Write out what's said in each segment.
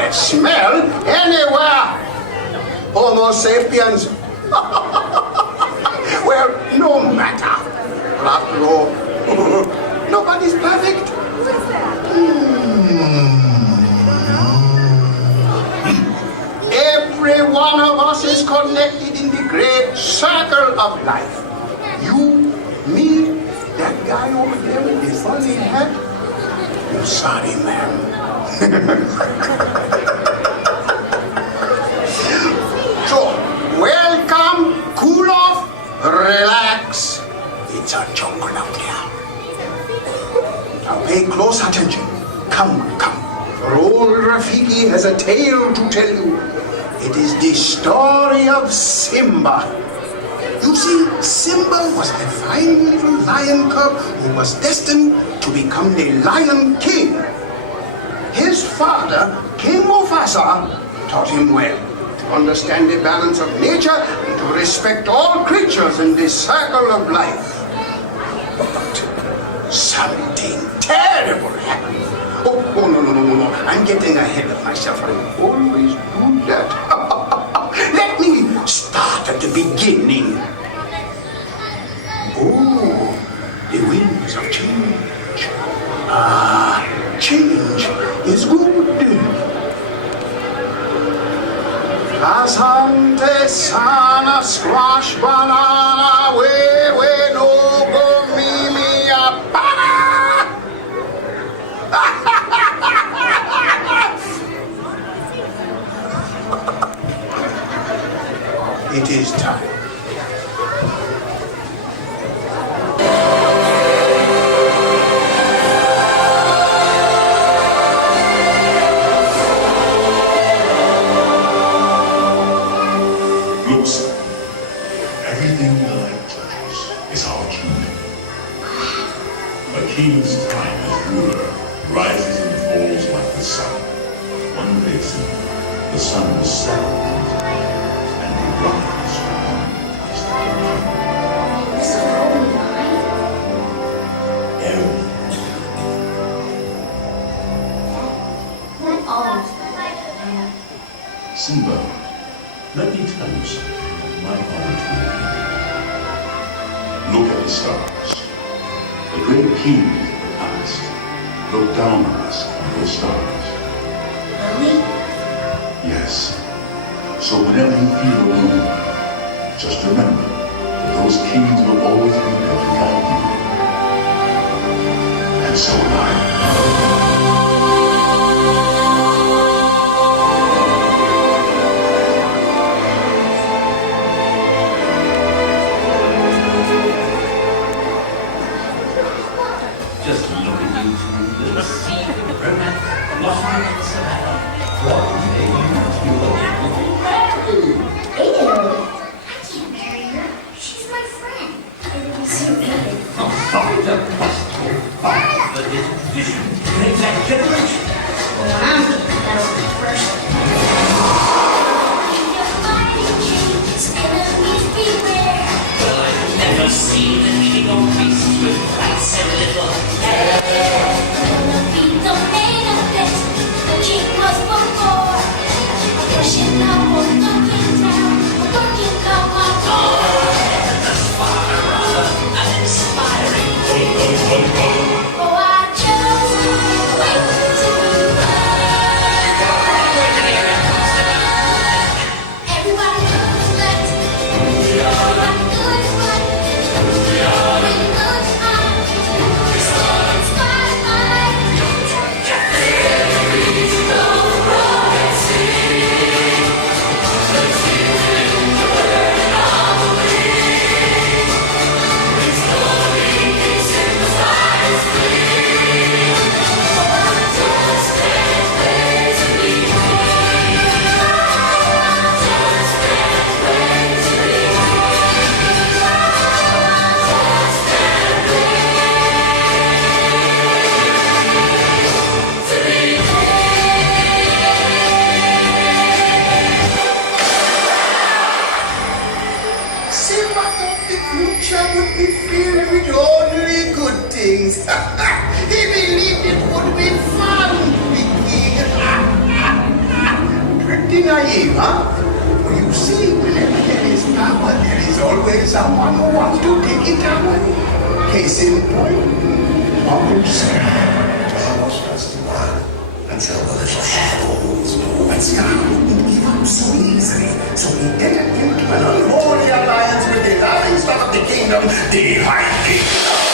that smell anywhere. Homo sapiens. Well, no matter. After all, nobody's perfect. Every one of us is connected in the great circle of life. You, me, that guy over there with the funny hat. I'm sorry, ma'am. So, welcome, cool off, relax. It's a jungle out there. Now pay close attention. Come. Old Rafiki has a tale to tell you. It is the story of Simba. You see, Simba was a fine little lion cub who was destined to become the Lion King. His father, King Mufasa, taught him well to understand the balance of nature and to respect all creatures in the circle of life. But something terrible happened. Oh, no. I'm getting ahead of myself. I always do that. Let me start at the beginning. Oh, the winds of change. Change is good. Asante sana squash banana we no go mimi apana. It is time. Look, sir. Everything the light touches is our kingdom. A king's time as ruler rises and falls like the sun. One day soon, the sun will settle and the rise to touch the kingdom. This will all be mine? Everything. Not all. Simba, let me tell you something. My father told me. Look at the stars. The great kings of the past look down on us from those stars. Really? Yes. So whenever you feel alone, just remember that those kings will always be there to guide you. And so will I. Just look at you two, little seed of romance, blossoming in the savannah. One day you will be Ew. I can't marry her. She's my friend. It would be so good. not sorry to bust your father, but his vision in that generation. Well, I'm that'll be first. Well, I've never seen a king or beast with quite so little hair. That's far rather an inspiring king. He believed it would be fun to be king. naive, huh? Well, you see, whenever there is power, there is always someone who wants to take it away. Case in point, Uncle Sam. Almost just one until the little hairballs move. But Scar wouldn't give up so easily, so he entered into an unholy alliance with the darling son of the kingdom, the High Kingdom.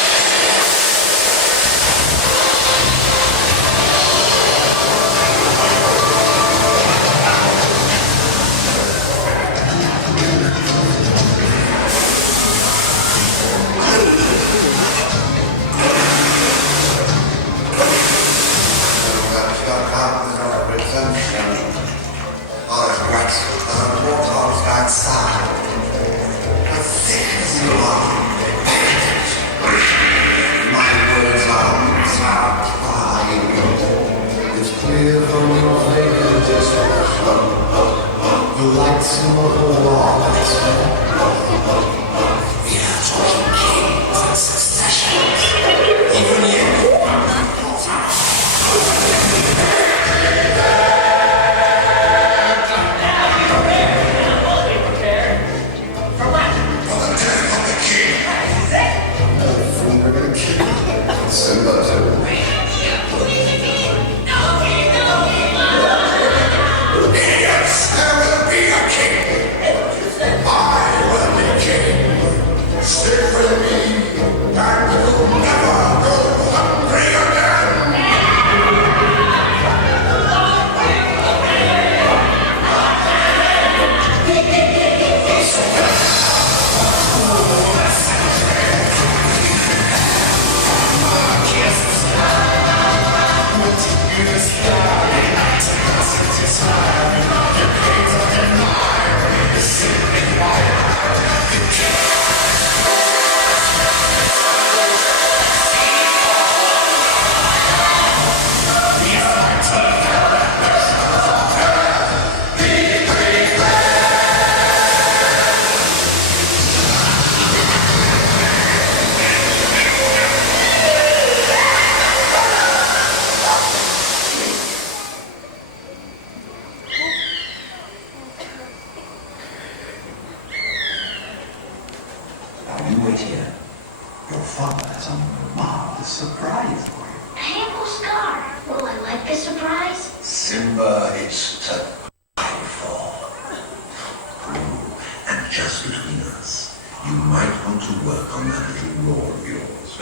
Simba, it's to die for. And just between us, you might want to work on that little roar of yours,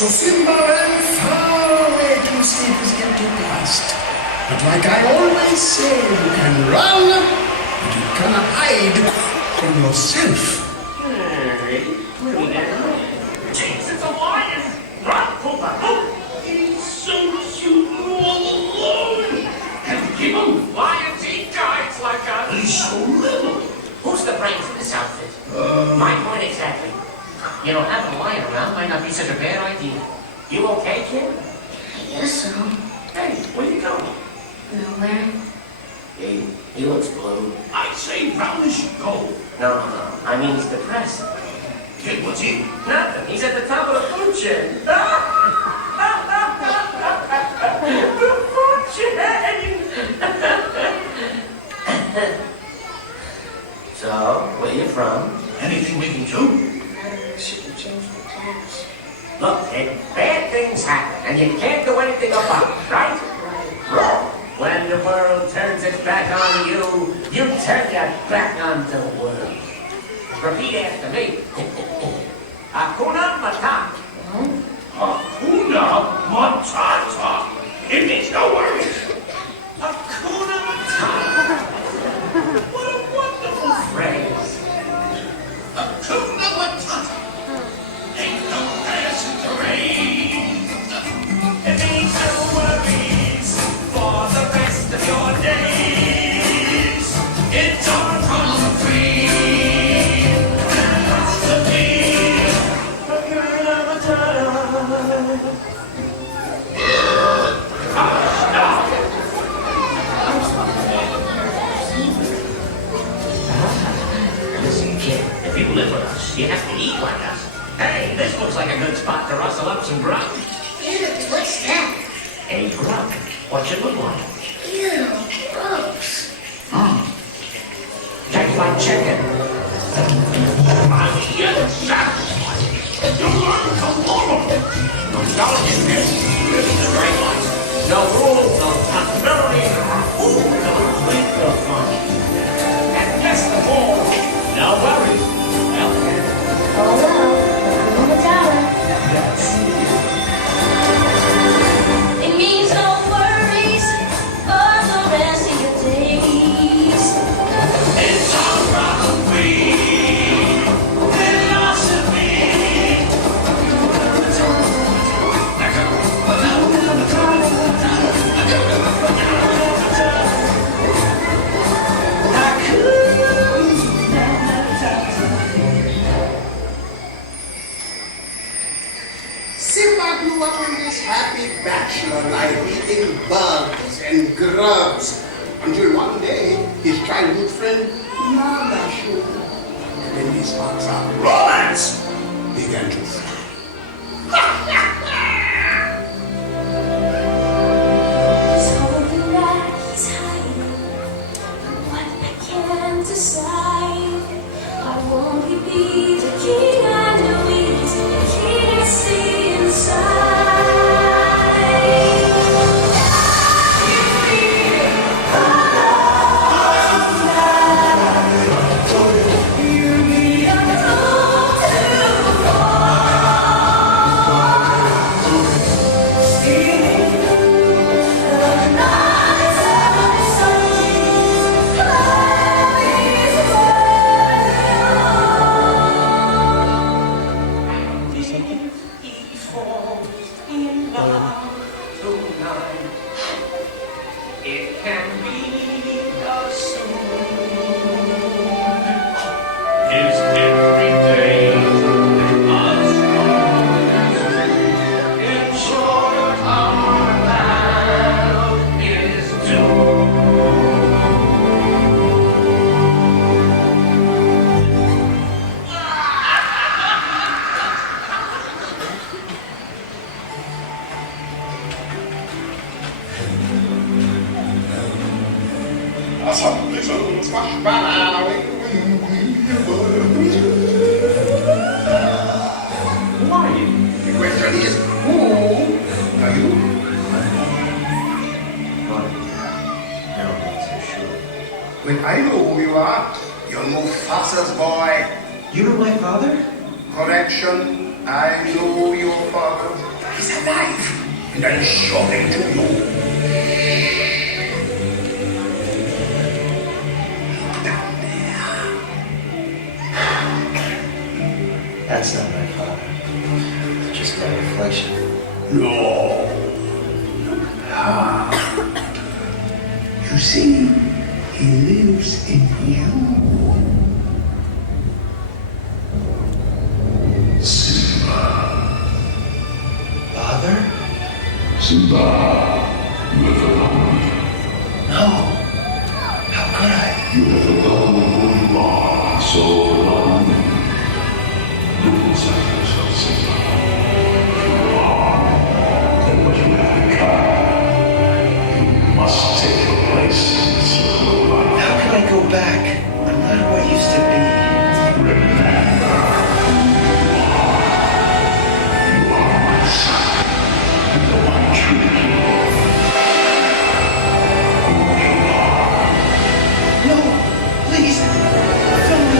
So Simba ran far away to escape his guilty past. But like I always say, you can run But you cannot hide from yourself. Jeez, it's a lion! Run, Pupa, look! He's so cute and all alone! Can we keep him? Lions eat guys like us! He's so little! Who's the brains in this outfit? My point exactly. You know, having a lion around might not be such a bad idea. You okay, kid? I guess so. Hey, where you going? Nowhere. He looks blue. I'd say brownish gold. No. I mean, he's depressed. Kid, what's he? Nothing. He's at the top of the food chain. The food chain! So, where you from? Anything we can do? She can change the past. Look, kid, bad things happen, and you can't do anything about it, right? Wrong. When the world turns its back on you, you turn your back on the world. Repeat after me. Hakuna Matata. Hakuna Matata. It means no worries. Hakuna Matata. What a wonderful phrase. Hakuna Matata. Ain't no grass in the rain. It means no worries for the rest of your days. It's our country. Listen, kid, if you live with us, you have to eat like us. Hey, this looks like a good spot to rustle up some grub. Ew, what's that? A grub? What's it look like? Ew, gross. Tastes like chicken. I'm here satisfied. You learn to follow. No scholarship here. This is the right one. No rules, no possibility, no complete no fun. And best of all, no worries. Well, Oh well, Hakuna Matata. It means no worries for the rest of your days. it's all about philosophy. Simba grew up in this happy bachelor life, eating bugs and grubs, until one day his childhood friend Nala showed up. And then his sparks of romance began to fly. He's hoping that he's hiding, but what I can't decide. I won't he be the king? I know he's the king. I see inside. It can be a soon. Is every day a song? In short, our battle is Some little squash banana. Who are you? The question is, who are you? No, not so sure. Well, I know who you are. You're Mufasa's boy. You know my father? Correction, I know your father. He's alive, and I'll show him to you. He lives in you. Simba. Father? Simba, you have forgotten me. No. How could I? You have forgotten who you are, and so forgotten me. Look inside yourself, Simba. If you are, then what you have become, you must take your place in the circle of life. How can I go back? I'm not who I used to be. Remember who you are. You are my son, and the one treated you. Who you are. No, please. Don't.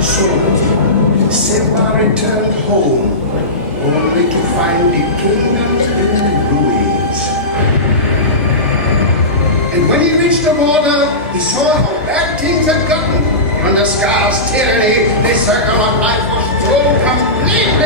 So, Simba returned home, only to find the kingdoms in ruins. And when he reached the border, he saw how bad things had gotten. Under Scar's tyranny, the circle of life was thrown completely